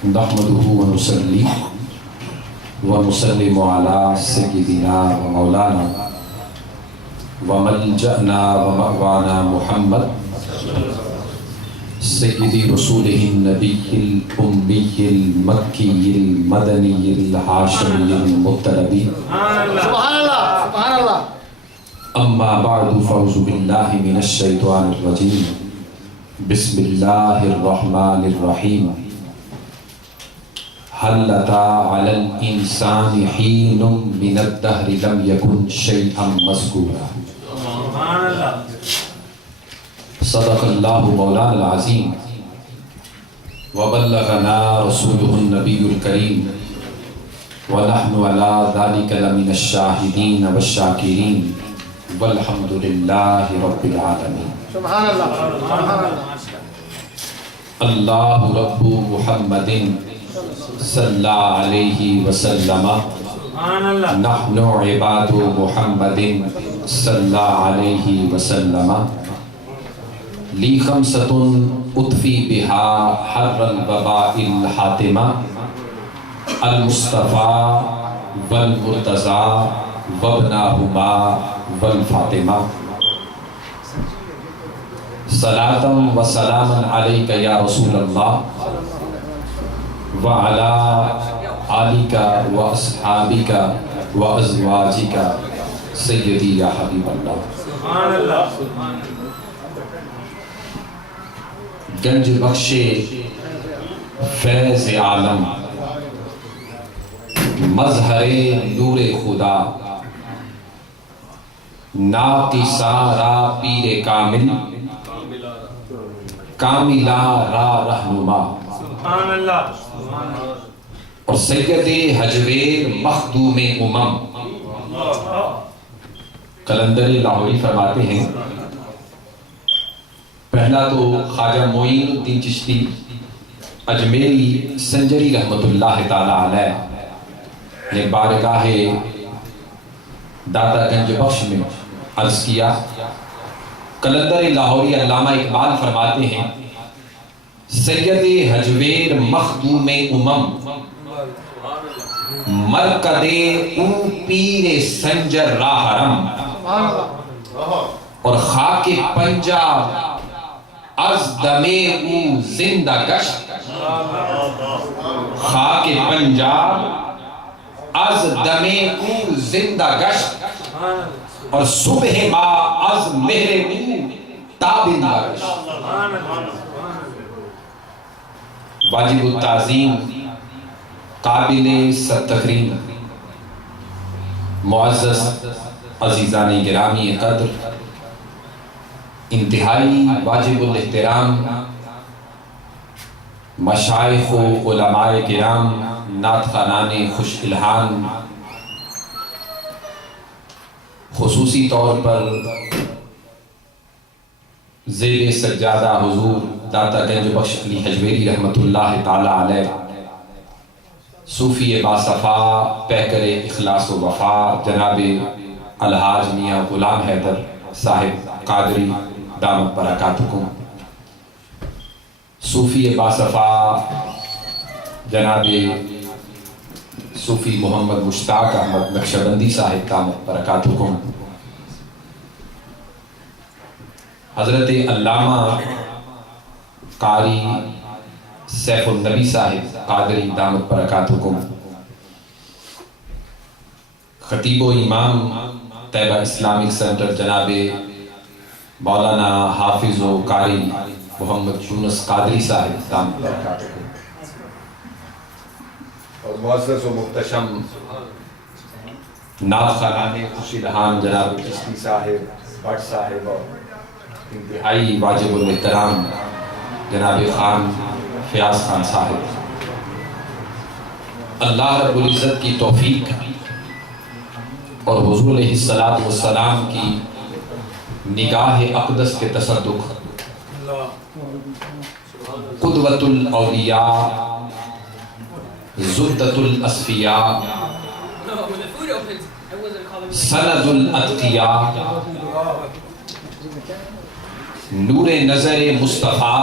نحمده ونصلي ونسلم على سيدنا ومولانا وملجأنا ومأوانا محمد سيدي رسوله النبي الأمي المكي المدني الهاشمي المطلبي سبحان الله سبحان الله. أما بعد فأعوذ بالله من الشيطان الرجيم بسم الله الرحمن الرحيم. هل أتى على الإنسان حين من الدهر لم يكن شيئا مذكورا. سبحان الله. صدق الله مولانا العظيم وبلغنا رسوله النبي الكريم ونحن على ذلك لمن الشاهدين والشاكرين والحمد لله رب العالمين. سبحان الله سبحان الله. الله رب محمد صلى عليه وسلم سبحان الله. نحن عباد محمد صلى عليه وسلم لي خمسة أطفي بها حر الوباء الحاتمة المصطفى والمرتضى وابناهما والفاطمة. صلاة وسلاما عليك يا رسول الله وعلى آلك وأصحابك وأزواجك سيدي يا حبيب الله. سبحان الله. گنج بخش فیض عالم مظہر نور خدا ناقصا را پیر کامل کاملہ را رہنما. سبحان اللہ. اور سید حجویر مخدوم امم. قلندر لاہوری فرماتے ہیں پہلا تو خواجہ معین الدین چشتی اجمیری سنجری رحمت اللہ تعالی علیہ نے بارگاہ داتا گنج بخش میں عرض کیا. قلندر لاہوری علامہ اقبال فرماتے ہیں سید حجویر مخدوم امم مرکد او پیر سنجر راہ حرم اور خاک پنجاب از دمے او زندہ گشت. خاک پنجاب از دمے او زندہ گشت اور صبح ما از مہر او تابندہ گشت. واجب التعظیم قابل ستقریم معزز عزیزان گرامی قدر انتہائی واجب الاحترام مشائخ و علماء کرام نعت خوانان خوش الحان خصوصی طور پر زیر سجادہ حضور داتا گنج بخش علی حجویری رحمت اللہ تعالی علیہ صوفی باصفا پیکر اخلاص و وفا جناب الحاج میاں غلام حیدر صاحب قادری دامت برکاتکم. صوفی باصفا جناب صوفی محمد مشتاق احمد نقشبندی صاحب دامت برکاتکم. حضرت علامہ قاری سیف النبی صاحب قادری دامت برکاتکم. خطیب و امام طیبہ اسلامک سینٹر جناب مولانا حافظ و قاری محمد یونس قادری صاحب دامت برکاتکم. اور معزز و محتشم نعت خوانان خوش الحان جناب چشتی صاحب بٹ صاحب اور انتہائی واجب الاحترام جناب خان فیاض خان صاحب. اللہ رب العزت کی توفیق اور حضور علیہ الصلوۃ والسلام کی نگاہ اقدس کے تصدق قدوۃ الاولیاء زبدۃ الاصفیاء سند الاتقیاء نور نظر مصطفیٰ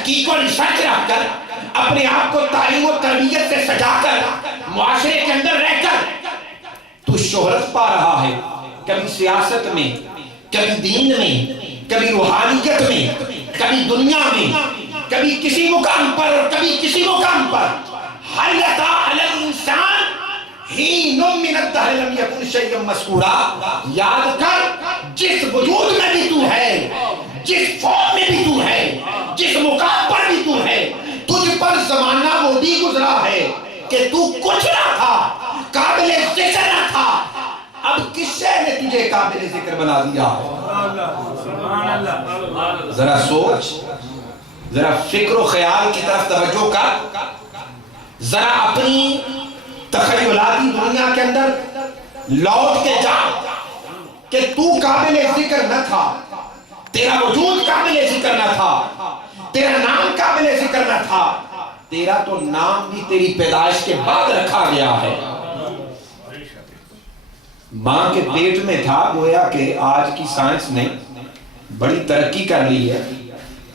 تحقیق اور ریسرچ رکھ کر اپنے آپ کو تعلیم و تربیت سے سجا کر معاشرے کے اندر رہ کر تو شہرت پا رہا ہے، کبھی سیاست میں، کبھی دین میں، کبھی روحانیت میں، کبھی دنیا میں، کبھی کسی مقام پر اور کبھی کسی مقام پر، حل اتی علی الانسان حین من الدہر لم یکن شیئا مذکورا، یاد کر جس وجود میں بھی تو ہے، جس فارم میں بھی تو ہے، جس مقام پر بھی تو ہے، تجھ پر زمانہ وہ بھی گزرا ہے کہ تو کچھ نہ تھا، قابل ذکر نہ تھا، اب کس شے نے تجھے قابل ذکر بنا دیا ہے؟ ذرا سوچ، ذرا فکر و خیال کی طرف توجہ کر، ذرا اپنی تخیلاتی دنیا کے اندر لوٹ کے جا کہ تو قابل ذکر نہ تھا، تیرا وجود قابل ذکر نہ تھا، تیرا نام قابل ذکر نہ تھا، تیرا تو نام بھی تیری پیدائش کے بعد رکھا گیا ہے۔ ماں کے پیٹ میں تھا، گویا کہ آج کی سائنس نے بڑی ترقی کر لی ہے،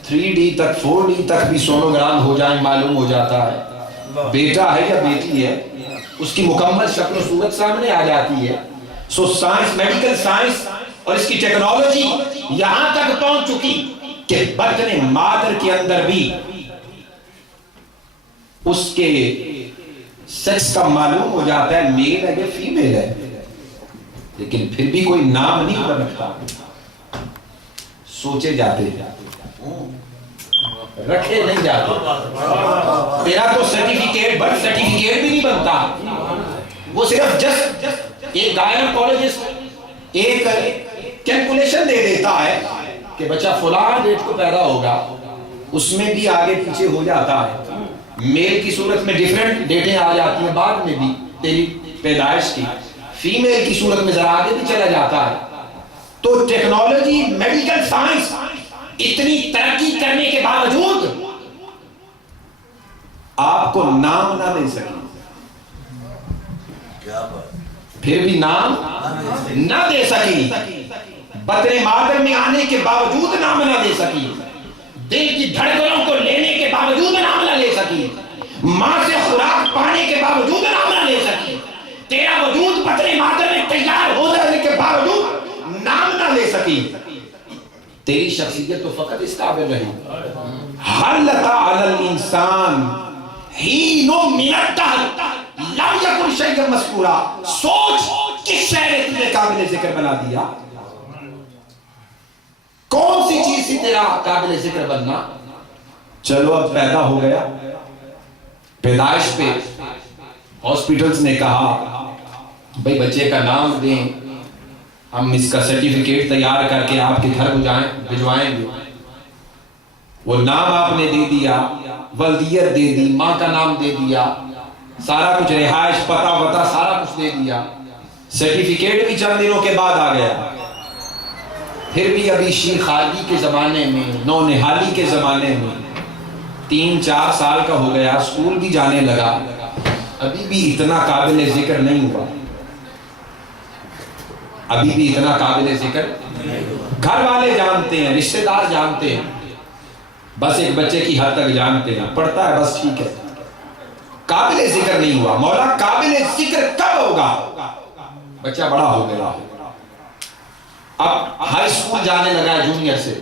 3D تک 4D تک بھی سونوگرام ہو جائیں معلوم ہو جاتا ہے بیٹا ہے یا بیٹی ہے، اس کی مکمل شکل و صورت سامنے آ جاتی ہے۔ سو سائنس، میڈیکل سائنس اور اس کی ٹیکنالوجی یہاں تک پہنچ چکی کہ بطن مادر کے اندر بھی اس کے سیکس کا معلوم ہو جاتا ہے، میل ہے یا فیمیل ہے، لیکن پھر بھی کوئی نام نہیں رکھتا، سوچے جاتے ہیں، رکھے نہیں جاتے۔ تیرا تو سرٹیفکیٹ، برتھ سرٹیفکیٹ بھی نہیں بنتا، وہ صرف جسٹ ایک گائنیکولوجسٹ ایک کیلکولیشن دے دیتا ہے کہ بچہ فلاں ڈیٹ کو پیدا ہوگا، اس میں بھی آگے پیچھے ہو جاتا ہے، میل کی صورت میں ڈیفرنٹ ڈیٹیں آ جاتی ہیں بعد میں بھی تیری پیدائش کی، فیمیل کی صورت میں ذرا آگے بھی چلا جاتا ہے۔ تو ٹیکنالوجی، میڈیکل سائنس اتنی ترقی کرنے کے باوجود آپ کو نام نہ دے سکی، پھر بھی نام نہ دے سکی، بطن مادر میں آنے کے باوجود نام نہ دے سکی، دل کی دھڑکنوں کو لینے کے باوجود نام نہ لے سکی، ماں سے خوراک پانے کے باوجود نام نہ لے سکی، تیرا وجود بطن مادر میں تیار ہو جانے کے باوجود نام نہ لے سکی، تیری شخصیت تو فقط اس قابل رہی۔ حل اتی علی الانسان حین من الدہر لم یکن شیئا مذکورا، سوچ کس شے نے تجھے قابل ذکر بنا دیا، کون سی چیز تھی تیرا قابل ذکر بننا؟ چلو اب پیدا ہو گیا، پیدائش پہ ہاسپٹلز نے کہا بھئی بچے کا نام دیں، ہم اس کا سرٹیفکیٹ تیار کر کے آپ کے گھر بھجوائیں گے، وہ نام آپ نے دے دیا، ولدیت دے دی، ماں کا نام دے دیا، سارا کچھ رہائش پتہ وتہ سارا کچھ دے دیا، سرٹیفکیٹ بھی چند دنوں کے بعد آ گیا، پھر بھی ابھی شیر خالدی کے زمانے میں، نو نہالی کے زمانے میں 3-4 سال کا ہو گیا، اسکول بھی جانے لگا، ابھی بھی اتنا قابل ذکر نہیں ہوا، ابھی بھی اتنا قابل ذکر، گھر والے جانتے ہیں، رشتہ دار جانتے ہیں، بس ایک بچے کی حد تک جانتے ہیں، پڑھتا ہے بس ٹھیک ہے، قابل ذکر نہیں ہوا۔ مولا قابل ذکر کب ہوگا؟ بچہ بڑا ہو گیا، اب ہائی اسکول جانے لگا ہے، جونیئر سے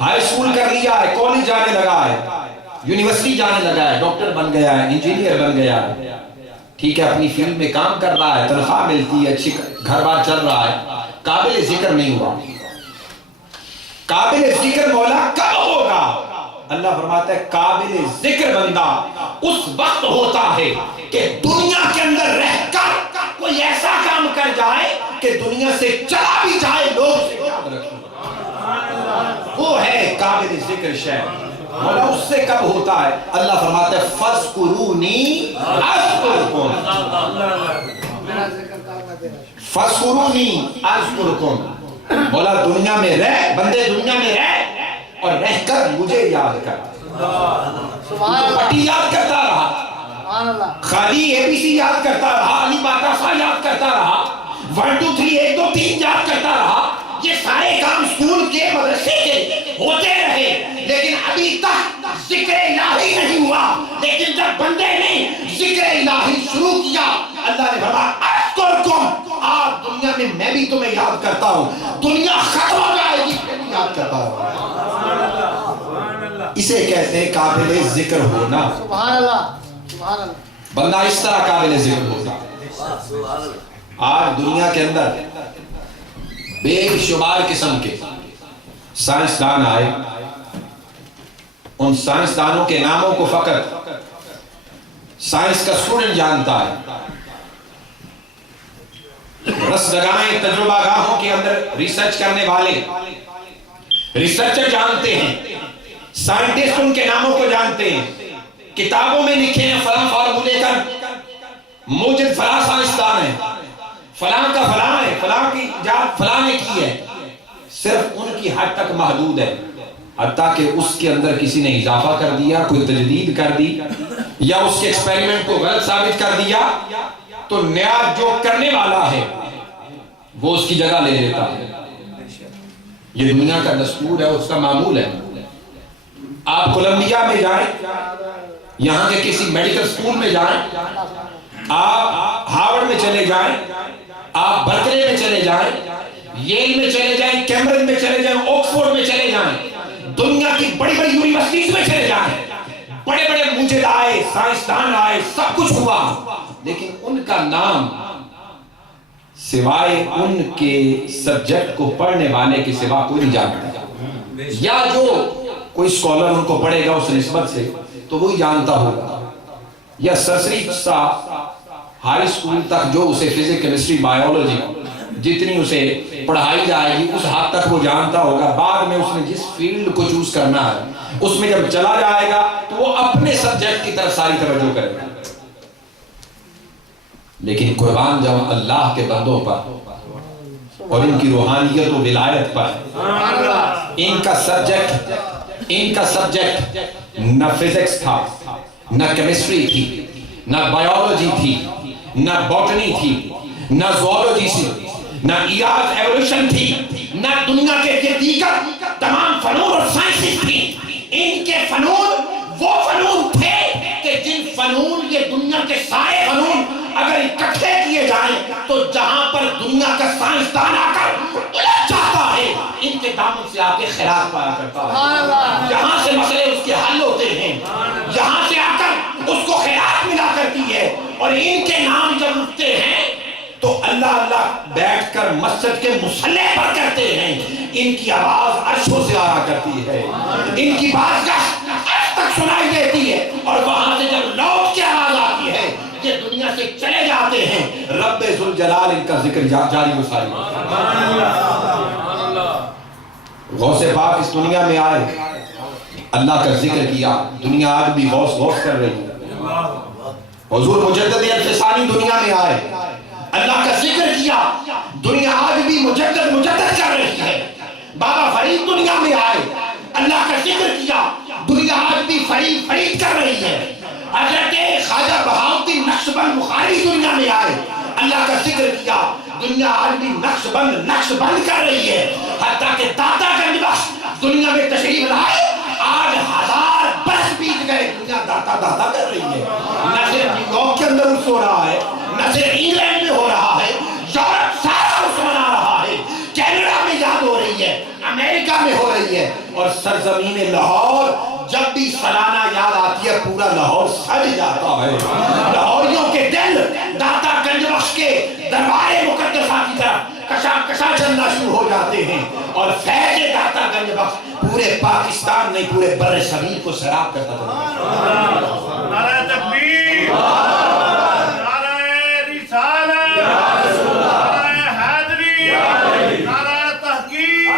ہائی اسکول کر لیا ہے، کالج جانے لگا ہے، یونیورسٹی جانے لگا ہے، ڈاکٹر بن گیا ہے، انجینئر بن گیا ہے، ٹھیک ہے، اپنی فیلڈ میں کام کر رہا ہے، تنخواہ ملتی ہے، اچھی گھر بار چل رہا ہے، قابل ذکر نہیں ہوا۔ قابل ذکر مولا کب ہوگا؟ اللہ فرماتا ہے قابل ذکر بندہ اس وقت ہوتا ہے کہ دنیا کے اندر رہ کر کوئی ایسا کام کر جائے کہ دنیا سے چلا بھی جائے لوگ اسے یاد رکھیں، وہ ہے قابل ذکر شے۔ مولا اس سے کب ہوتا ہے؟ اللہ فرماتا ہے فَاذْكُرُونِي أَذْكُرْكُمْ، فَاذْكُرُونِي أَذْكُرْكُمْ، مولا دنیا میں رہ، بندے دنیا میں رہ اور رہ کر مجھے یاد کر۔ پٹی یاد کرتا رہا، خالی ABC یاد کرتا رہا، علی باتا سا یاد کرتا رہا، 1 2 3 1 2 3 یاد کرتا رہا، یہ سارے کام اسکول کے مدرسے کے ہوتے رہے، لیکن ابھی تک ذکر الہی نہیں ہوا۔ لیکن جب بندے نے ذکر الہی شروع کیا، اللہ نے فرمایا اذکرکم، آج دنیا میں بھی تمہیں یاد کرتا ہوں، دنیا ختم ہو جائے گی پھر بھی یاد کرتا ہوں۔ اسے کہتے ہیں قابل ذکر ہونا۔ سبحان اللہ، سبحان اللہ۔ بندہ اس طرح قابل ذکر ہوتا۔ آج دنیا کے اندر بے شمار قسم کے سائنسدان آئے، ان سائنسدانوں کے ناموں کو فقط سائنس کا اسٹوڈنٹ جانتا ہے۔ رصدگاہیں تجربہ گاہوں کے اندر ریسرچ کرنے والے ریسرچر جانتے ہیں، سائنٹسٹ ان کے ناموں کو جانتے ہیں، کتابوں میں لکھے ہیں فلاں فارمولے کا موجد فلاں سائنسدان ہے، فلاں کا فلاں ہے، فلاں کی ایجاد فلاں نے کی ہے۔ صرف ان کی حد تک محدود ہے، حتیٰ کہ اس کے اندر کسی نے اضافہ کر دیا، کوئی تجدید کر دی، یا اس کے ایکسپیریمنٹ کو غلط ثابت کر دیا، تو نیا جو کرنے والا ہے وہ اس کی جگہ لے لیتا ہے۔ یہ دنیا کا دستور ہے، اس کا معمول ہے۔ آپ کولمبیا میں جائیں، یہاں کے کسی میڈیکل اسکول میں جائیں، آپ ہارورڈ میں چلے جائیں، آپ برکلے میں چلے جائیں، ییل میں چلے جائیں، کیمبرج میں چلے جائیں، آکسفورڈ میں چلے جائیں، دنیا کی بڑی بڑی یونیورسٹیز میں چلے جائیں، بڑے بڑے مجد آئے، سائنسدان آئے، سب کچھ ہوا، لیکن ان کا نام سوائے ان کے سبجیکٹ کو پڑھنے والے کے سوا کوئی نہیں جانتا، یا جو کوئی اسکالر ان کو پڑھے گا اس نسبت سے تو وہی جانتا ہوگا، یا سرسری سا ہائی اسکول تک جو اسے فزکس کیمسٹری بایولوجی جتنی اسے پڑھائی جائے گی اس حد تک وہ جانتا ہوگا۔ بعد میں اس نے جس فیلڈ کو چوز کرنا ہے اس میں جب چلا جائے گا تو وہ اپنے سبجیکٹ کی طرف ساری توجہ کرے گا۔ لیکن قربان جب اللہ کے بندوں پر اور ان کی روحانیت و ولایت پر، ان کا سبجیکٹ نہ فزکس تھا، نہ کیمسٹری تھی، نہ بایولوجی تھی، نہ باٹنی تھی، نہ زوالوجی تھی، نہ ایوولوشن تھی، نہ دنیا کے یہ دیگر تمام فنون اور سائنسز تھی۔ ان کے فنون وہ فنون تھے کہ جن فنون یہ دنیا کے سارے فنون اگر اکٹھے کیے جائیں تو جہاں پر دنیا کا سائنسدان آ کر الجھ جاتا ہے ان کے دامن سے آ کے خیرات پایا کرتا ہے، یہاں سے مسئلے اس کے حل ہوتے ہیں، یہاں سے آ کر اس کو خیرات ملا کرتی ہے، اور ان کے نام جب اٹھتے ہیں تو اللہ اللہ بیٹھ کر مسجد کے مصلے پر کرتے ہیں، ان کی آواز عرشوں سے آیا کرتی ہے، ان کی بارگاہ عرش تک سنائی دیتی ہے، اور وہاں سے جب لوٹ کے آواز آتی ہے یہ دنیا سے چلے جاتے ہیں، رب ذوالجلال ان کا ذکر جاری و ساری۔ غوث پاک اس دنیا میں آئے، اللہ کا ذکر کیا، دنیا آج بھی غوث کر رہی ہے۔ حضور مجدد الفسانی دنیا میں آئے، اللہ کا ذکر کیا، دنیا آج بھی مجدد کر رہی ہے۔ بابا فرید دنیا میں آئے، اللہ کا ذکر کیا، دنیا آج بھی فرید کر رہی ہے۔ حضرت خواجہ بہاؤالدین نقشبند بخاری دنیا میں آئے، اللہ کا ذکر کیا، دنیا آج بھی نقش بند کر رہی ہے۔ حتیٰ کہ داتا گنج بخش دنیا میں تشریف لائے، آج 1000 برس بیت گئے، دنیا داتا کر رہی ہے۔ نہ صرف نیو یارک کے اندر اس ہو رہا ہے، نہ صرف انگلینڈ میں ہو رہا ہے، یورپ سارا اس منا رہا ہے، کینیڈا میں یاد ہو رہی ہے، امریکہ میں ہو رہی ہے، اور سرزمین لاہور جب بھی سالانہ یاد آتی ہے پورا لاہور سج جاتا ہے۔ لاہوریوں کے دل داتا گنج بخش کے دربار مقدسہ کی طرف کشا چلنا شروع ہو جاتے ہیں، اور فیض داتا گنج بخش پورے پاکستان نہیں پورے بر صغیر کو سیراب کرتا تھا۔ نعرہ تکبیر، نعرہ رسالت، نعرہ حیدری، نعرہ تحقیق،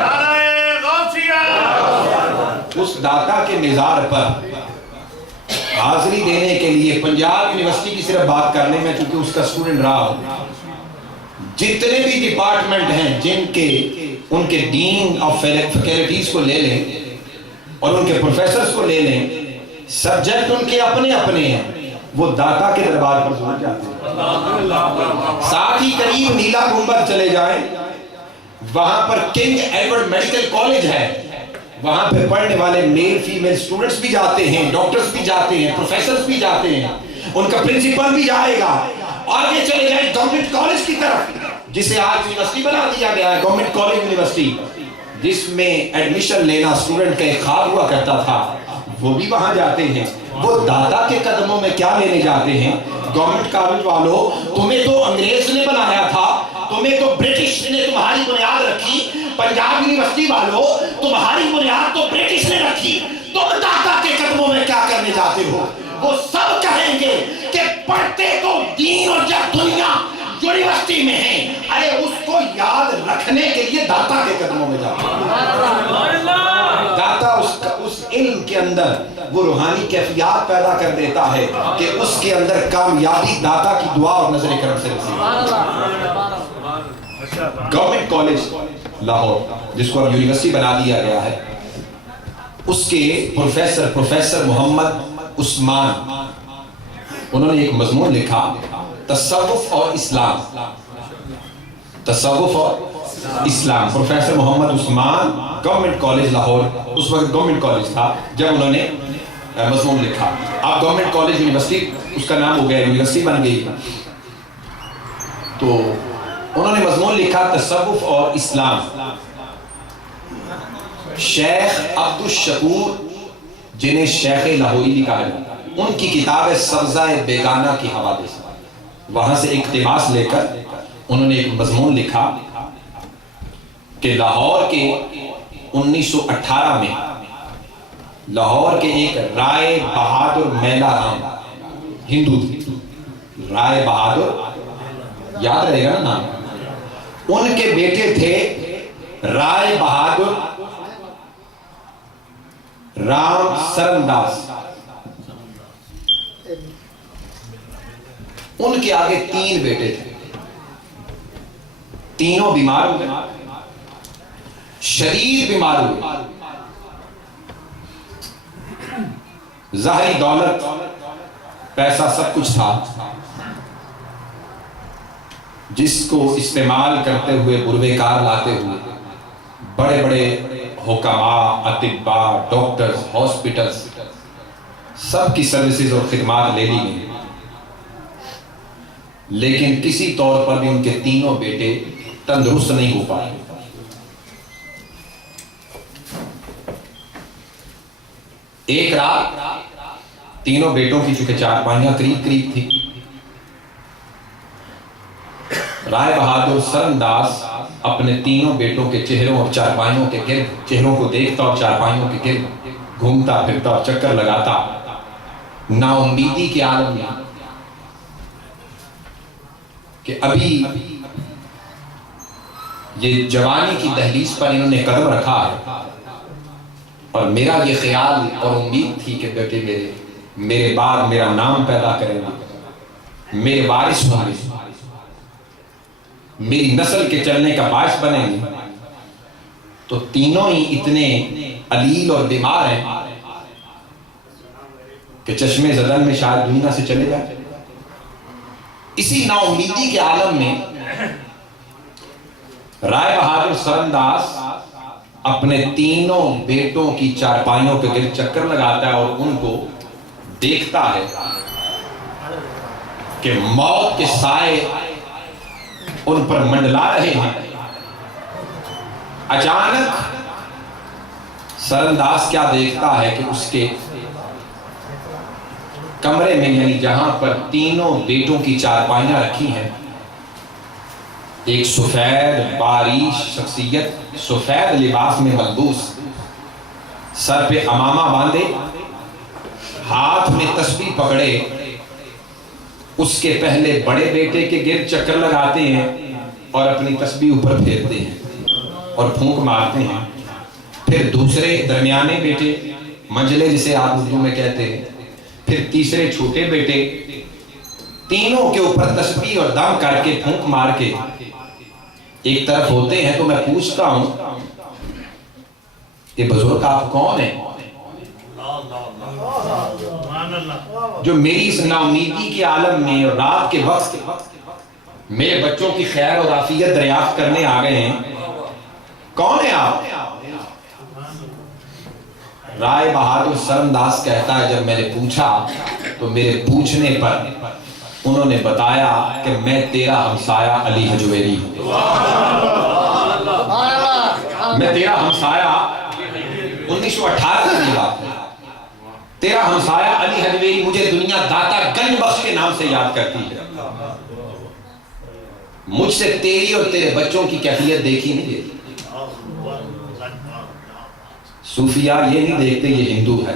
نعرہ غوثیہ۔ اس داتا کے مزار پر حاضری دینے کے لیے پنجاب یونیورسٹی کی صرف بات کرنے میں چونکہ اس کا اسٹوڈنٹ رہا ہوں، جتنے بھی ڈپارٹمنٹ ہیں جن کے ان کے ڈین آف فیکلٹیز کو لے لیں اور ان کے پروفیسرز کو لے لیں، سبجیکٹ ان کے اپنے ہیں، وہ داتا کے دربار پر ضرور جاتے ہیں۔ ساتھ ہی قریب نیلا گنبد چلے جائیں، وہاں پر کنگ ایڈورڈ میڈیکل کالج ہے، وہاں پہ پڑھنے والے میل فیمیل سٹوڈنٹس بھی جاتے ہیں، ڈاکٹرز بھی جاتے ہیں، پروفیسرز بھی جاتے ہیں، ان کا پرنسپل بھی جائے گا۔ آگے چلے جائیں گورنمنٹ کالج کی طرف، جسے آج یونیورسٹی بنا دیا گیا ہے، گورنمنٹ کالج یونیورسٹی، جس میں ایڈمیشن لینا اسٹوڈنٹ کا ایک خواب ہوا کرتا تھا، وہ بھی وہاں جاتے ہیں۔ وہ دادا کے قدموں میں کیا لینے جاتے ہیں؟ گورنمنٹ کالج والوں، تمہیں تو انگریز نے بنایا تھا، تمہیں تو برٹش نے تمہاری بنیاد رکھی۔ پنجاب یونیورسٹی والوں، تمہاری بنیاد تو برٹش نے رکھی، تم دادا کے قدموں میں کیا کرنے جاتے ہو؟ وہ سب کہیں گے کہ پڑھتے تو دین اور جب دنیا یونیورسٹی میں ہیں، ارے اس کو یاد رکھنے کے لیے داتا کے قدموں میں جاتے ہیں۔ داتا اس علم کے اندر وہ روحانی کیفیات پیدا کر دیتا ہے کہ اس کے اندر کامیابی داتا کی دعا اور نظر کرم سے رسید۔ گورنمنٹ کالج لاہور، جس کو اب یونیورسٹی بنا دیا گیا ہے، اس کے پروفیسر محمد عثمان، انہوں نے ایک مضمون لکھا، تصوف اور اسلام۔ تصوف اور اسلام، professor Muhammad Usman, government college Lahore, اس وقت گورنمنٹ کالج تھا جب انہوں نے مضمون لکھا۔ اب گورنمنٹ کالج یونیورسٹی اس کا نام ہو گیا، یونیورسٹی بن گئی۔ تو انہوں نے مضمون لکھا تصوف اور اسلام۔ شیخ عبد الشکور، جنہیں شیخ لاہوری بھی کہا جاتا ہے، ان کی کتاب ہے سبزہ بیگانہ کے حوالے سے، وہاں سے اقتباس لے کر انہوں نے ایک مضمون لکھا کہ لاہور کے 1918 میں لاہور کے ایک رائے بہادر میلا رام ہندو تھے، رائے بہادر یاد رہے گا نا نام، ان کے بیٹے تھے رائے بہادر رام سرن داس۔ ان کے آگے 3 بیٹے تھے، تینوں بیمار ہوئے، شدید بیمار ہوئے، ظاہری دولت پیسہ سب کچھ تھا، جس کو استعمال کرتے ہوئے بروے کار لاتے ہوئے بڑے بڑے حکماء، اطباء، ڈاکٹرز، ہاسپٹلز، سب کی سروسز اور خدمات لے لی گئی، لیکن کسی طور پر بھی ان کے تینوں بیٹے تندرست نہیں ہو پائے۔ ایک رات تینوں بیٹوں کی چونکہ چارپائیاں قریب قریب تھی، رائے بہادر سرن داس اپنے تینوں بیٹوں کے چہروں اور چارپائیوں کے گرد، چہروں کو دیکھتا اور چارپائیوں کے گرد گھومتا پھرتا اور چکر لگاتا، نا امیدی کے عالم میں کہ ابھی یہ جوانی کی دہلیز پر انہوں نے قدم رکھا ہے، اور میرا یہ خیال اور امید تھی کہ بیٹے میرے بعد میرا نام پیدا کریں گے، میرے وارث ہوں گے، میری نسل کے چلنے کا باعث بنیں گے، تو تینوں ہی اتنے علیل اور بیمار ہیں کہ چشمے زدن میں شاید دنیا سے چلے جائے۔ اسی نا امیدی کے عالم میں رائے بہادر سرن داس اپنے تینوں بیٹوں کی چارپائیوں کے گرد چکر لگاتا ہے اور ان کو دیکھتا ہے کہ موت کے سائے ان پر منڈلا رہے ہیں۔ اچانک سرن داس کیا دیکھتا ہے کہ اس کے کمرے میں، یعنی جہاں پر تینوں بیٹوں کی چارپائیاں رکھی ہیں، ایک سفید باریش شخصیت، سفید لباس میں ملبوس، سر پہ عمامہ باندھے، ہاتھ میں تسبیح پکڑے، اس کے پہلے بڑے بیٹے کے گرد چکر لگاتے ہیں اور اپنی تسبیح اوپر پھیرتے ہیں اور پھونک مارتے ہیں، پھر دوسرے درمیانے بیٹے، منجلے جسے آپ اردو میں کہتے ہیں، پھر تیسرے چھوٹے بیٹے، تینوں کے اوپر تسبیح اور دم کر کے پھونک مار کے ایک طرف ہوتے ہیں۔ تو میں پوچھتا ہوں یہ بزرگ آپ کون ہیں جو میری اس نا امیدی کے عالم میں اور رات کے وقت میرے بچوں کی خیر اور عافیت دریافت کرنے آ گئے ہیں؟ کون ہے آپ؟ رائے بہادر سرنداز کہتا ہے جب میں نے پوچھا تو میرے پوچھنے پر انہوں نے بتایا کہ میں تیرا ہمسایہ علی حجویری ہوں. میں تیرا ہمسایہ 1918 کی بات ہے. تیرا ہمسایہ علی حجویری مجھے دنیا داتا گنج بخش کے نام سے یاد کرتی ہے. مجھ سے تیری اور تیرے بچوں کی کیفیت دیکھی نہیں دیتی. صوفیاء یہ نہیں دیکھتے یہ ہندو ہے،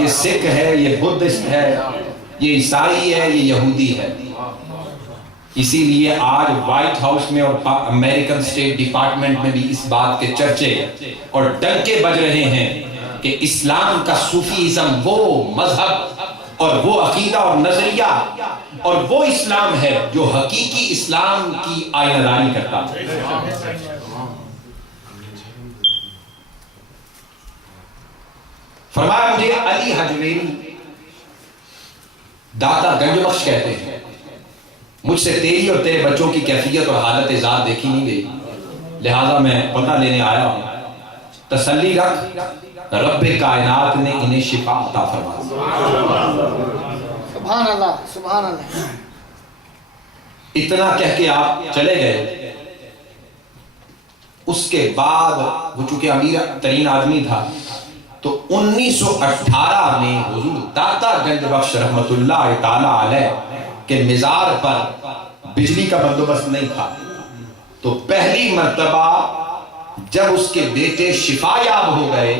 یہ سکھ ہے، یہ بدھسٹ ہے، یہ عیسائی ہے، یہ یہودی ہے. اسی لیے آج وائٹ ہاؤس میں اور امریکن اسٹیٹ ڈپارٹمنٹ میں بھی اس بات کے چرچے اور ڈنکے بج رہے ہیں کہ اسلام کا صوفیزم وہ مذہب اور وہ عقیدہ اور نظریہ اور وہ اسلام ہے جو حقیقی اسلام کی آئینہ داری کرتا ہے. فرمایا مجھے علی حجویری داتا گنج بخش کہتے ہیں. مجھ سے تیری اور تیرے بچوں کی کیفیت اور حالت ذات دیکھی نہیں گئی، لہذا میں پتہ لینے آیا ہوں. تسلی رکھ، رب کائنات نے انہیں شفا عطا فرمائی. سبحان اللہ سبحان اللہ. اتنا کہہ کے آپ چلے گئے. اس کے بعد وہ چونکہ امیر ترین آدمی تھا تو 1918 میں حضور داتا گنج بخش رحمت اللہ تعالی علیہ کے مزار پر بجلی کا بندوبست نہیں تھا تو پہلی مرتبہ جب اس کے بیٹے شفا یاب ہو گئے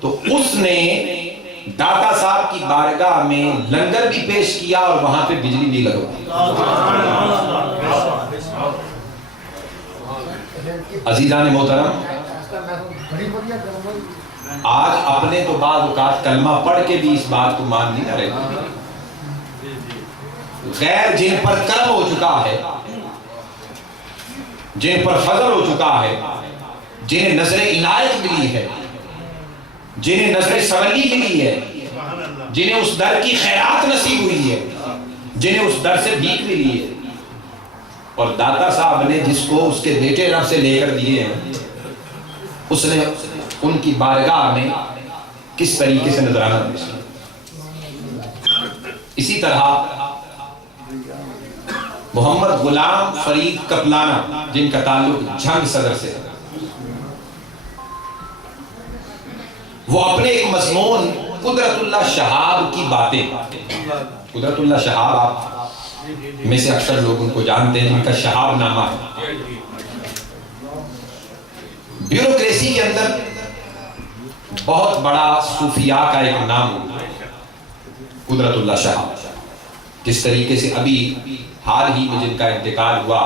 تو اس نے داتا صاحب کی بارگاہ میں لنگر بھی پیش کیا اور وہاں پہ بجلی بھی لگوائی. عزیزان محترم، آج اپنے تو بعض اوقات کلمہ پڑھ کے بھی اس بات کو مان نہیں رہے. غیر جن پر کرم ہو چکا ہے، جن پر فضل ہو چکا ہے، جنہیں نظر عنایت ملی ہے، جنہیں نظر سولی ملی ہے، جنہیں اس در کی خیرات نصیب ہوئی ہے، جنہیں اس در سے بھیک ملی ہے، اور داتا صاحب نے جس کو اس کے بیٹے رب سے لے کر دیے ہیں اس نے ان کی بارگاہ میں کس طریقے سے نذرانہ پیش کیا. اسی طرح محمد غلام فرید کپلانہ جن کا تعلق جھنگ صدر سے، وہ اپنے ایک مضمون قدرت اللہ شہاب کی باتیں، قدرت اللہ شہاب آپ میں سے اکثر لوگ ان کو جانتے ہیں جن کا شہاب نامہ ہے. بیوروکریسی کے اندر بہت بڑا صوفیاء کا ایک نام قدرت اللہ شہاب. جس طریقے سے ابھی حال ہی میں جن کا انتقال ہوا،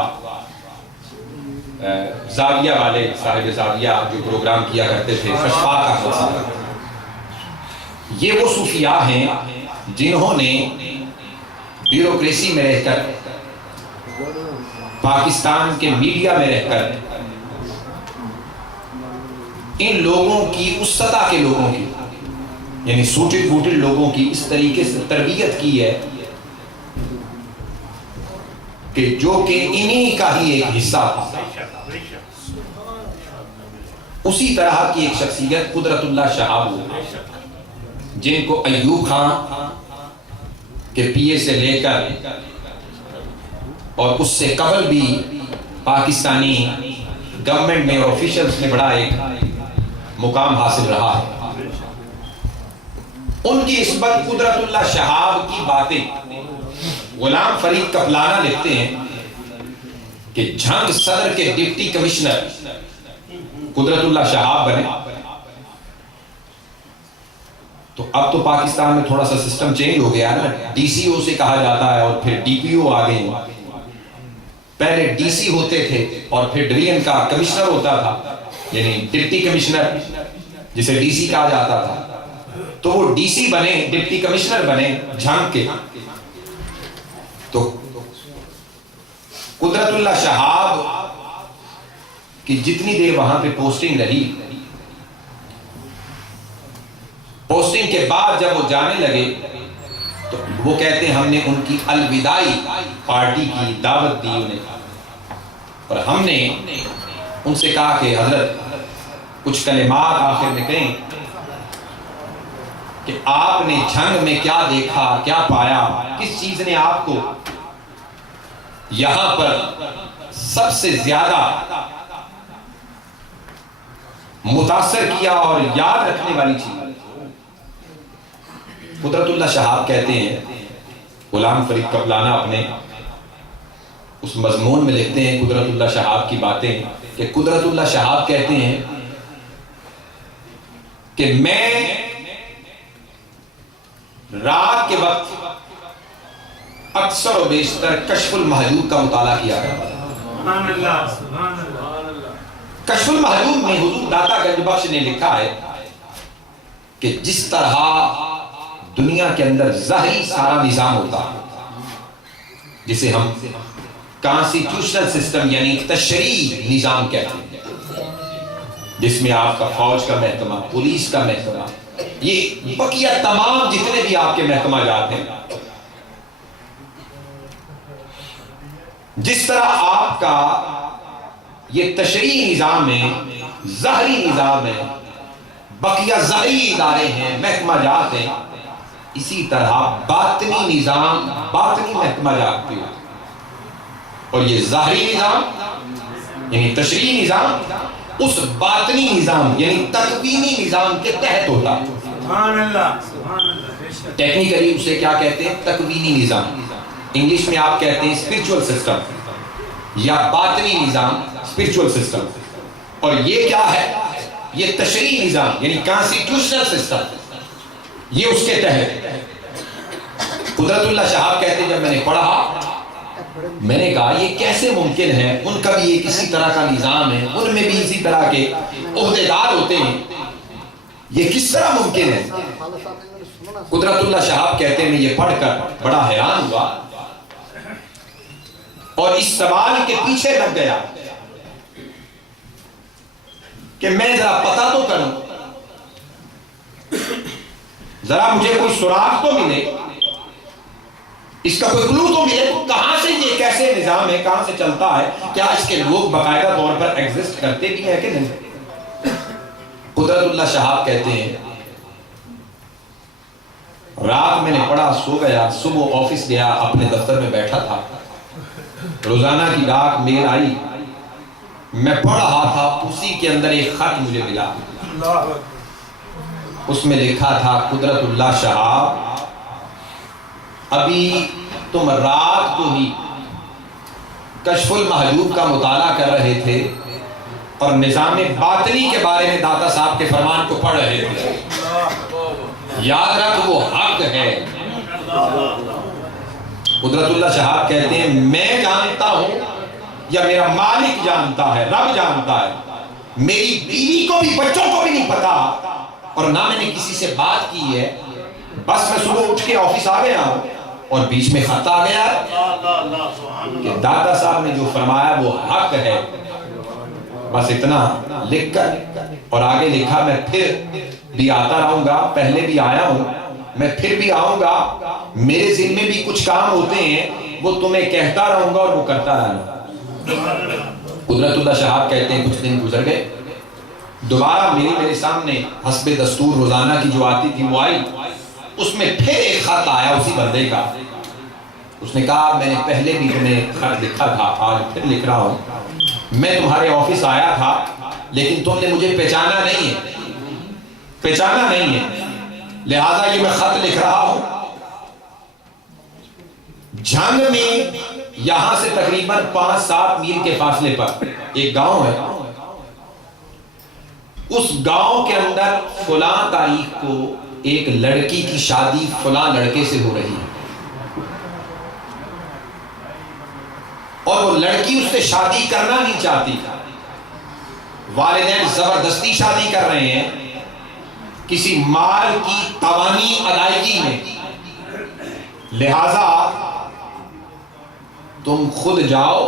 زاویہ والے صاحب زاویہ جو پروگرام کیا کرتے تھے فشفا کا خلصہ، یہ وہ صوفیاء ہیں جنہوں نے بیوروکریسی میں رہ کر، پاکستان کے میڈیا میں رہ کر ان لوگوں کی، اس سطح کے لوگوں کی، یعنی سوٹڈ بوٹڈ لوگوں کی اس طریقے سے تربیت کی ہے کہ جو کہ انہی کا ہی ایک حصہ تھا. اسی طرح کی ایک شخصیت قدرت اللہ شہاب ہوئی جن کو ایوب خان کے پی اے سے لے کر اور اس سے قبل بھی پاکستانی گورنمنٹ میں اور آفیشلز میں بڑا ایک مقام حاصل رہا ہے. ان کی نسبت قدرت اللہ شہاب کی باتیں غلام فرید کپلانہ لکھتے ہیں کہ جھنگ صدر کے ڈپٹی کمشنر قدرت اللہ شہاب بنے. تو اب تو پاکستان میں تھوڑا سا سسٹم چینج ہو گیا نا، ڈی سی او سے کہا جاتا ہے اور پھر ڈی پی او آ گئے. پہلے ڈی سی ہوتے تھے اور پھر ڈویژن کا کمشنر ہوتا تھا، یعنی ڈپٹی کمشنر جسے ڈی سی کہا جاتا تھا. تو وہ ڈی سی بنے، ڈپٹی کمشنر بنے جھنگ کے. تو قدرت اللہ شہاب کی جتنی دیر وہاں پہ پوسٹنگ رہی، پوسٹنگ کے بعد جب وہ جانے لگے تو وہ کہتے ہیں ہم نے ان کی الوداعی پارٹی کی دعوت دی انہیں اور ہم نے ان سے کہا کہ حضرت کچھ کلمات آخر میں کہیں کہ آپ نے جنگ میں کیا دیکھا، کیا پایا، کس چیز نے آپ کو یہاں پر سب سے زیادہ متاثر کیا اور یاد رکھنے والی چیز؟ قدرت اللہ شہاب کہتے ہیں، غلام فرید قبلانہ اپنے اس مضمون میں لکھتے ہیں قدرت اللہ شہاب کی باتیں، کہ قدرت اللہ شہاب کہتے ہیں کہ میں رات کے وقت اکثر و بیشتر کشف المحجوب کا مطالعہ کیا کرتا تھا۔ کشف المحجوب میں حضور داتا گنج بخش نے لکھا ہے کہ جس طرح دنیا کے اندر ظاہری سارا نظام ہوتا ہے، جسے ہم کانسٹیٹیوشنل سسٹم یعنی تشریعی نظام کہتے ہیں، جس میں آپ کا فوج کا محکمہ، پولیس کا محکمہ، یہ بقیہ تمام جتنے بھی آپ کے محکمہ جات ہیں، جس طرح آپ کا یہ تشریعی نظام ہے، ظاہری نظام ہے، بقیہ ظاہری ادارے ہیں، محکمہ جات ہیں، اسی طرح باطنی نظام، باطنی محکمہ جات بھی ہوتے ہیں۔ اور یہ ظاہری نظام یعنی تشریعی نظام اس باطنی نظام یعنی تکوینی نظام کے تحت ہوتا ہے۔ ٹیکنیکلی اسے کیا کہتے ہیں؟ تکوینی نظام، انگلش میں آپ کہتے ہیں اسپرچول سسٹم یا باطنی نظام، اسپرچول سسٹم۔ اور یہ کیا ہے؟ یہ تشریعی نظام یعنی کانسٹیٹیوشنل سسٹم، یہ اس کے تحت۔ قدرت اللہ شہاب کہتے ہیں جب میں نے پڑھا میں نے کہا یہ کیسے ممکن ہے؟ ان کا بھی ایک اسی طرح کا نظام ہے، ان میں بھی اسی طرح کے عہدیدار ہوتے ہیں، یہ کس طرح ممکن ہے؟ قدرت اللہ شہاب کہتے ہیں میں یہ پڑھ کر بڑا حیران ہوا اور اس سوال کے پیچھے لگ گیا کہ میں ذرا پتہ تو کروں، ذرا مجھے کوئی سراغ تو ملے، اس کا کوئی کلو تو ملے، کہاں سے یہ کیسے نظام ہے، کہاں سے چلتا ہے، کیا اس کے لوگ باقاعدہ طور پر ایگزسٹ کرتے بھی ہیں کہ نہیں؟ قدرت اللہ شہاب کہتے ہیں رات میں نے پڑھا، سو گیا، صبح آفس گیا، اپنے دفتر میں بیٹھا تھا، روزانہ کی ڈاک میل آئی، میں پڑھ رہا تھا، اسی کے اندر ایک خط مجھے ملا، اس میں لکھا تھا قدرت اللہ شہاب ابھی تم رات کو ہی کشف المحجوب کا مطالعہ کر رہے تھے اور نظام باطنی کے بارے میں داتا صاحب کے فرمان کو پڑھ رہے تھے، یاد رکھ وہ حق ہے۔ قدرت اللہ شہاب کہتے ہیں میں جانتا ہوں یا میرا مالک جانتا ہے، رب جانتا ہے، میری بیوی کو بھی بچوں کو بھی نہیں پتا اور نہ میں نے کسی سے بات کی ہے، بس میں صبح اٹھ کے آفس آ گیا ہوں اور بیچ میں خط آ گیا کہ داتا صاحب نے جو فرمایا وہ حق ہے، بس اتنا لکھ کر، اور آگے لکھا میں پھر بھی آتا رہوں گا، پہلے بھی آیا ہوں، میں پھر بھی آؤں گا، میرے ذمہ میں بھی کچھ کام ہوتے ہیں وہ تمہیں کہتا رہوں گا اور وہ کرتا رہنا۔ قدرت اللہ شہاب کہتے ہیں کچھ دن گزر گئے، دوبارہ میرے سامنے حسب دستور روزانہ کی جو آتی تھی وہ آئی، اس میں پھر ایک خط آیا اسی بندے کا، اس نے کہا میں نے پہلے بھی تمہیں خط لکھا تھا، آج پھر لکھ رہا ہوں، میں تمہارے آفس آیا تھا لیکن تم نے مجھے پہچانا نہیں ہے، لہذا یہ میں خط لکھ رہا ہوں۔ جنگ میں یہاں سے تقریباً 5-7 میل کے فاصلے پر ایک گاؤں ہے، اس گاؤں کے اندر فلاں تاریخ کو ایک لڑکی کی شادی فلاں لڑکے سے ہو رہی ہے اور وہ لڑکی اس سے شادی کرنا نہیں چاہتی، والدین زبردستی شادی کر رہے ہیں کسی مال کی توانی ادائیگی میں، لہذا تم خود جاؤ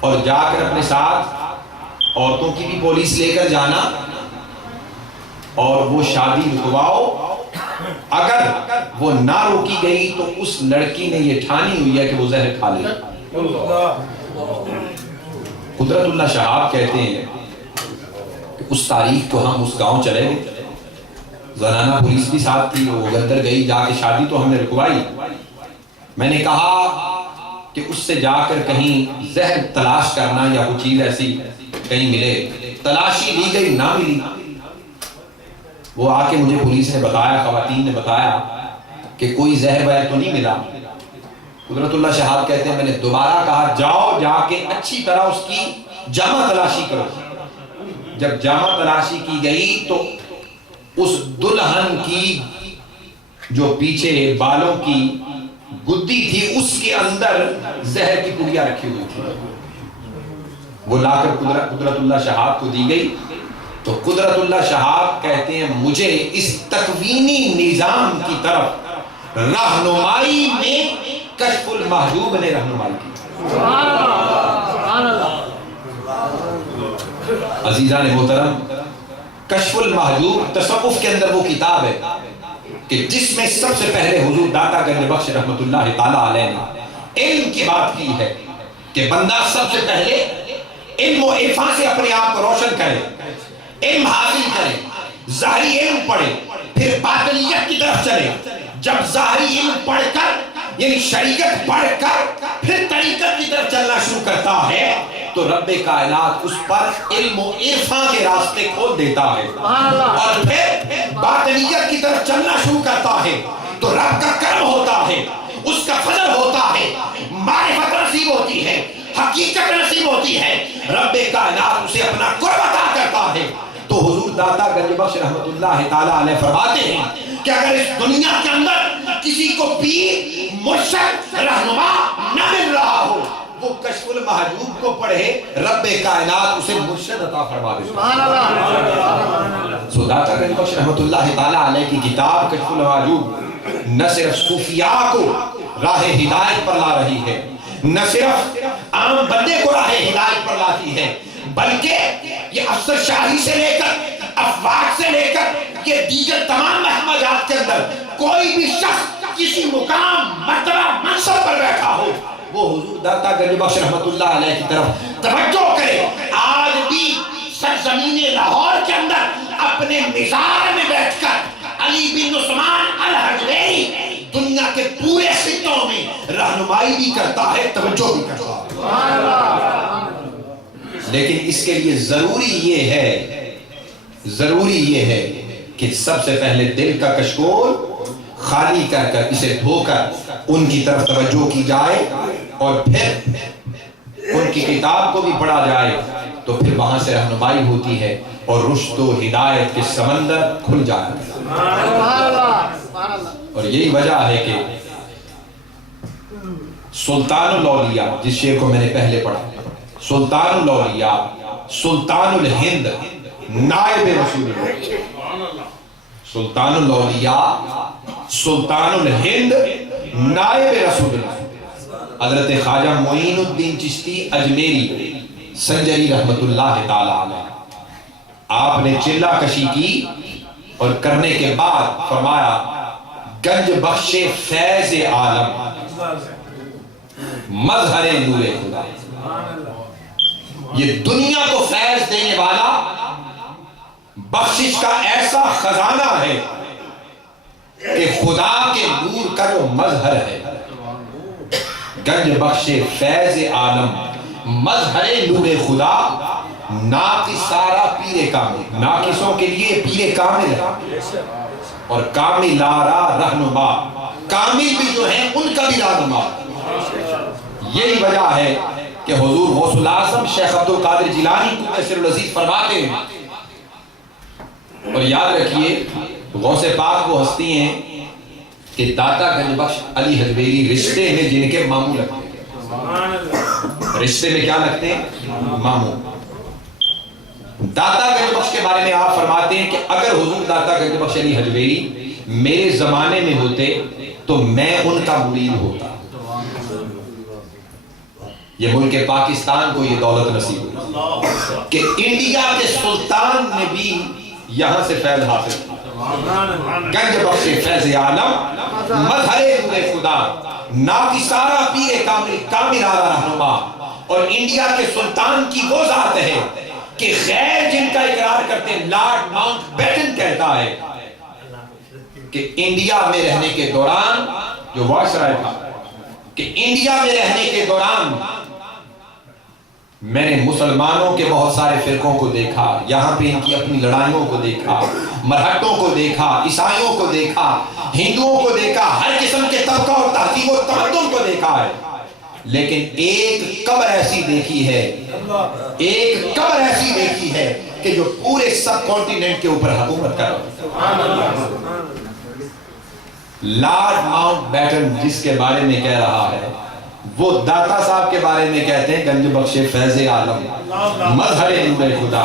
اور جا کر اپنے ساتھ عورتوں کی بھی پولیس لے کر جانا اور وہ شادی رکواؤ، اگر وہ نہ روکی گئی تو اس لڑکی نے یہ ٹھانی ہوئی ہے کہ وہ زہر کھا لے۔ قدرت اللہ شہاب کہتے ہیں کہ اس تاریخ کو ہم اس گاؤں چلے گئے، زنانہ پولیس بھی ساتھ تھی، وہ اندر گئی، جا کے شادی تو ہم نے رکوائی. میں نے کہا کہ اس سے جا کر کہیں زہر تلاش کرنا یا کوئی چیز ایسی کہیں ملے. تلاشی لی گئی، نہ ملی. وہ آ کے مجھے پولیس نے بتایا، خواتین نے بتایا کہ کوئی زہر وہر تو نہیں ملا. قدرت اللہ شہاب کہتے ہیں میں نے دوبارہ کہا جاؤ جا کے اچھی طرح اس کی جامع تلاشی کرو. جب جامع تلاشی کی گئی تو اس دلہن کی جو پیچھے بالوں کی گدی تھی اس کے اندر زہر کی پڑیا رکھی ہوئی تھی. وہ لا کر قدرت اللہ شہاب کو دی گئی. تو قدرت اللہ شہاب کہتے ہیں مجھے اس تکوینی نظام کی طرف رہنمائی میں کشف المحجوب نے رہنمائی کی. عزیزان محترم، کشف المحجوب تصوف کے اندر وہ کتاب ہے کہ جس میں سب سے پہلے حضور داتا گنج بخش رحمت اللہ تعالی علیہ نے علم کی بات کی ہے کہ بندہ سب سے پہلے علم و عرفان سے اپنے آپ کو روشن کرے، علم حاصل کرے، ظاہری علم پڑھے، پھر باطنیت کی طرف چلے. جب ظاہری علم پڑھ کر یعنی شریعت پڑھ کر پھر طریقت کی طرف چلنا شروع کرتا ہے تو رب کائنات اس پر علم و عرفان کے راستے کھول دیتا ہے. اور پھر باطنیت کی طرف چلنا شروع کرتا ہے تو رب کا کرم ہوتا ہے، اس کا فضل ہوتا ہے، معرفت نصیب ہوتی ہے، حقیقت نصیب ہوتی ہے. رب کائنات اسے اپنا قرب عطا کرتا ہے. تو حضور داتا گنج بخش رحمت اللہ تعالی علیہ فرماتے ہیں کہ اگر اس دنیا کے اندر کسی کو پیر، مرشد، رہنما نہ مل رہا ہو، وہ کشف المحجوب کو پڑھے، رب کائنات اسے مرشد عطا فرما دے. سبحان اللہ. سو داتا گنج بخش رحمت اللہ تعالی علیہ کی کتاب کشف المحجوب نہ صرف صوفیاء کو راہ ہدایت پر لا رہی ہے، نہ صرف عام بندے کو راہ ہدایت پر لاتی ہے، بلکہ یہ افسر شاہی سے لے کر افواج سے لے کر یہ دیگر تمام مہمات کے اندر کوئی بھی شخص کسی مقام، مرتبہ، منصب پر بیٹھا ہو وہ حضور داتا گنج بخش رحمت اللہ علیہ کی طرف توجہ کرے. آج بھی سرزمین لاہور کے اندر اپنے مزار میں بیٹھ کر علی بن عثمان الحجویری دنیا کے پورے خطوں میں رہنمائی بھی کرتا ہے، توجہ بھی کرتا ہے. لیکن اس کے لیے ضروری یہ ہے کہ سب سے پہلے دل کا کشکول خالی کر کر اسے دھو کر ان کی طرف توجہ کی جائے اور پھر ان کی کتاب کو بھی پڑھا جائے تو پھر وہاں سے رہنمائی ہوتی ہے اور رشد و ہدایت کے سمندر کھل جاتے ہیں. اور یہی وجہ ہے کہ سلطان الاولیاء جس شعر کو میں نے پہلے پڑھا، سلطان الاولیاء، سلطان الہند، نائب رسول اللہ. سلطان الاولیاء، سلطان الہند، نائب رسول اللہ. حضرت خواجہ معین الدین چشتی اجمیری سنجری رحمت اللہ تعالی علیہ، آپ نے چلہ کشی کی اور کرنے کے بعد فرمایا گنج بخش فیض عالم، مظہر نور خدا. یہ دنیا کو فیض دینے والا بخشش کا ایسا خزانہ ہے کہ خدا کے نور کا جو مظہر ہے. گنج بخش فیض عالم، مظہر نور خدا، ناقصارا پیر کامل. ناقصوں کے لیے پیر کامل ہے اور کامل آرا رہنما، کامل بھی جو ہیں ان کا بھی رہنما. یہی وجہ ہے کہ حضور غوث الاعظم شیخ عبد القادر جیلانی کو سر العزیز فرماتے ہیں. اور یاد رکھیے غوث پاک وہ ہستی ہیں کہ داتا گنج بخش علی حجویری رشتے میں جن کے ماموں لگتے ہیں. رشتے میں کیا لگتے ہیں؟ ماموں. داتا گنج بخش کے بارے میں آپ فرماتے ہیں کہ اگر حضور داتا گنج بخش علی حجویری میرے زمانے میں ہوتے تو میں ان کا مرید ہوتا. یہ ملک پاکستان کو یہ دولت نصیب ہوئی کہ انڈیا کے سلطان نے بھی یہاں سے فیض حاصل کیا. گنج بخش فیض عالم، مظہر نور خدا، ناقصارا پیر کامل، کامل آرا رہنما، اور انڈیا کے سلطان کی وہ ذات ہے کہ غیر جن کا اقرار کرتے ہیں، لارڈ ماؤنٹ بیٹن کہتا ہے کہ انڈیا میں رہنے کے دوران، جو وائسرائے تھا، کہ انڈیا میں رہنے کے دوران میں نے مسلمانوں کے بہت سارے فرقوں کو دیکھا، یہاں پہ ان کی اپنی لڑائیوں کو دیکھا، مرہٹوں کو دیکھا، عیسائیوں کو دیکھا، ہندوؤں کو دیکھا، ہر قسم کے طبقہ اور تہذیب و تمدن کو دیکھا ہے، لیکن ایک قبر ایسی دیکھی ہے، ایک قبر ایسی دیکھی ہے کہ جو پورے سب کانٹیننٹ کے اوپر حکومت کر رہا ہے۔ لارڈ ماؤنٹ بیٹن جس کے بارے میں کہہ رہا ہے، وہ داتا صاحب کے بارے میں کہتے ہیں گنج بخش فیض عالم، مظہر نور خدا،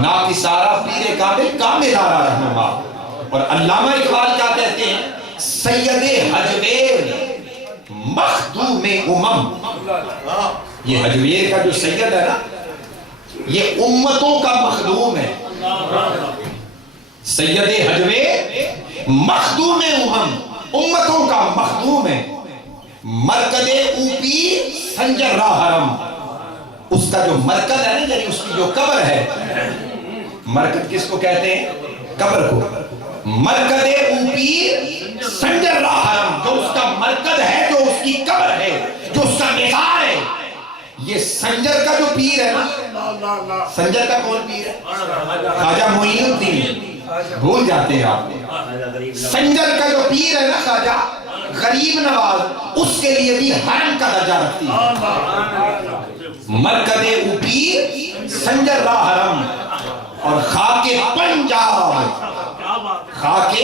ناکسارا پیر کامل کامل آرا رہنما۔ اور علامہ اقبال کیا کہتے ہیں؟ سید حجویر مخدوم امم۔ یہ حجویر کا جو سید ہے نا، یہ امتوں کا مخدوم ہے۔ سید حجویر مخدوم امم، امتوں کا مخدوم ہے۔ مرکز اوپی سنجر راہ حرم، اس کا جو مرکز ہے نا، یعنی اس کی جو قبر ہے، مرکز کس کو کہتے ہیں؟ قبر کو۔ مرکز اوپی سنجر راہ حرم، جو اس کا مرکز ہے، جو اس کی قبر ہے، جو اس کا مزار ہے۔ یہ سنجر کا جو پیر ہے نا، سنجر کا کون پیر ہے؟ خواجہ معین الدین، بھول جاتے ہیں آپ۔ سنجر کا جو پیر ہے نا خواجہ غریب نواز، اس کے لیے بھی حرم کا درجہ رکھتی ہے۔ مرکز اوپی سنجر راہ حرم، اور خاک پنجاب، خاک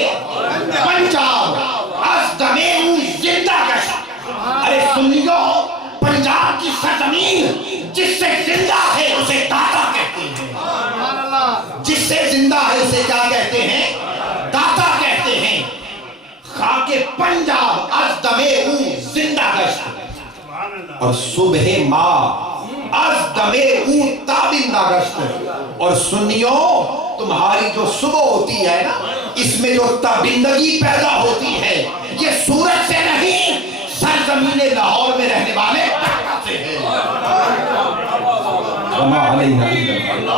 پنجاب از دمے زندہ کش۔ ارے سنیو، پنجاب کی سرزمین جس سے زندہ ہے اسے داتا کہتے ہیں، جس سے زندہ ہے اسے کیا کہتے ہیں؟ داتا کہتے ہیں۔ خاک پنجاب از دمے او زندہ گشت، اور صبح ماہ از دمے او تابندہ گشت۔ اور سنیو، تمہاری جو صبح ہوتی ہے نا، اس میں جو تابندگی پیدا ہوتی ہے، یہ سورج سے نہیں، سرزمین لاہور میں رہنے والے داتا سے ہے۔ وما علینا الا اللہ۔